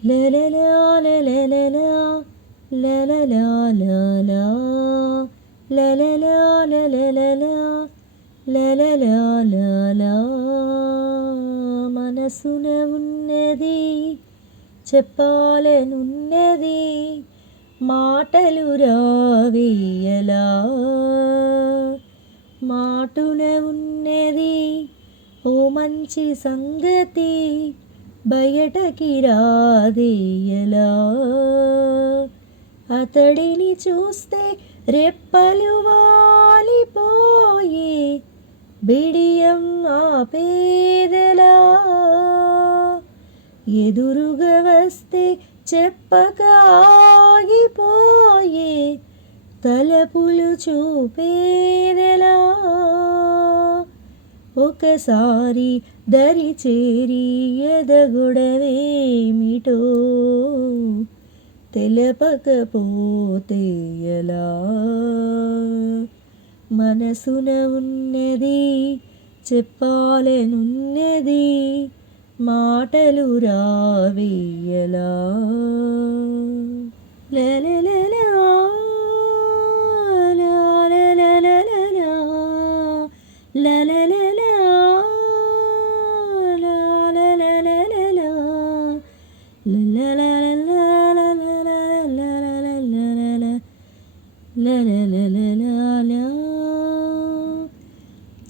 లలలా లలలా లలలా లలా లలలా లలలా లలలా లలా మనసున ఉన్నది చెప్పాలనున్నది మాటలు రావేయలా మాటున ఉన్నది ఓ మంచి సంగతి బయటకి రాదేయలా అతడిని చూస్తే రెప్పలు వాలిపోయే బిడియం ఆపేదెలా ఎదురుగా వస్తే చెప్పక ఆగిపోయే తలపులు చూపేదెలా ఒకసారి దరి చేరి ఎదగొడవేమిటో తెలపకపోతే ఎలా మనసున ఉన్నది చెప్పాలనున్నది మాటలు రావేయలా లలలా లలలా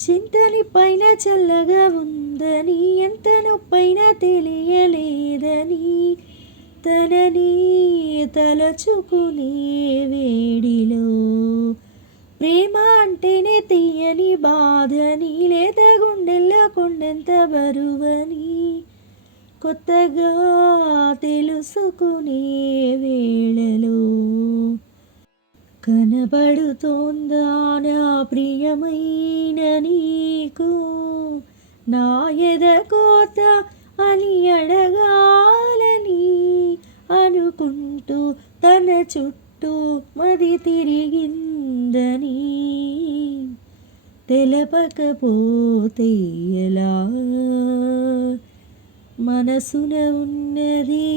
చింతని పైన చల్లగా ఉందని ఎంత నొప్పైనా తెలియలేదని తనని తలచుకునే వేడిలో ప్రేమ అంటేనే తీయని బాధని లేత గుండెల్లో కొండంత బరువని కొత్తగా తెలుసుకునే వేళలో కనబడుతోందా నా ప్రియమైన నీకు నా ఎదకోత అని అడగాలని అనుకుంటూ తన చుట్టూ మది తిరిగిందని తెలపకపోతే ఎలా మనసున ఉన్నది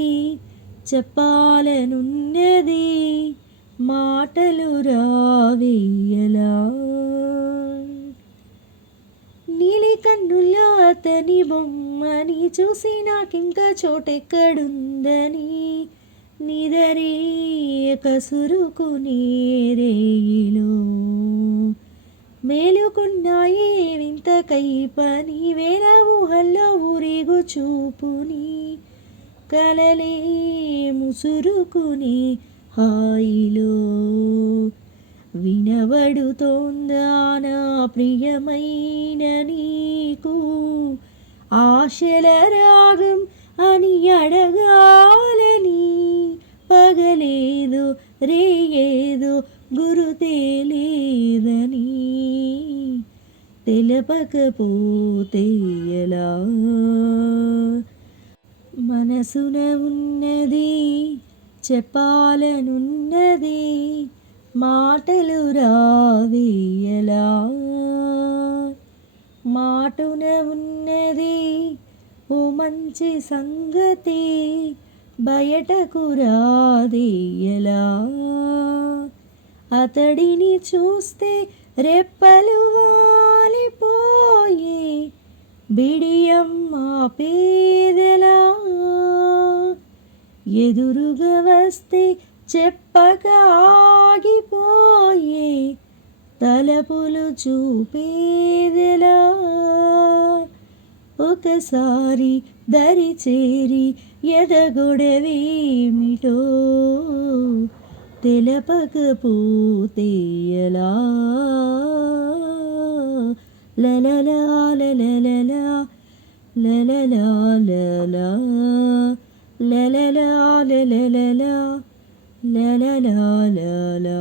చెప్పాలనున్నది మాటలు రావేయలా నీలి కన్నుల్లో అతని బొమ్మని చూసి నాకింకా చోటెక్కడుందని నిదరే కసురుకునే రేయిలో మేలుకున్నాయే వింత కైపని వేల ఊహల్లో ఊరేగు చూపుని కలలే ముసురుకుని హాయిలో వినబడుతోందా నా ప్రియమైన నీకు ఆశల రాగం అని అడగాలని పగలేదో రేయేదో గురుతే లేదని తెలపకపోతే ఎలా మనసున ఉన్నది చెప్పాలనున్నది మాటలు రావేయలా మాటున ఉన్నది ఓ మంచి సంగతి బయటకు రాదేయలా అతడిని చూస్తే రెప్పలు వాలిపోయే బిడియం ఆపేదెలా ఎదురుగా వస్తే చెప్పక ఆగిపోయే తలపులు చూపేదెలా ఒకసారి దరి చేరి ఎదగొడవేమిటో తెలపకపోతే ఎలా లలలా లలలా లలలా లలా లలలా లలలా లలలా లలా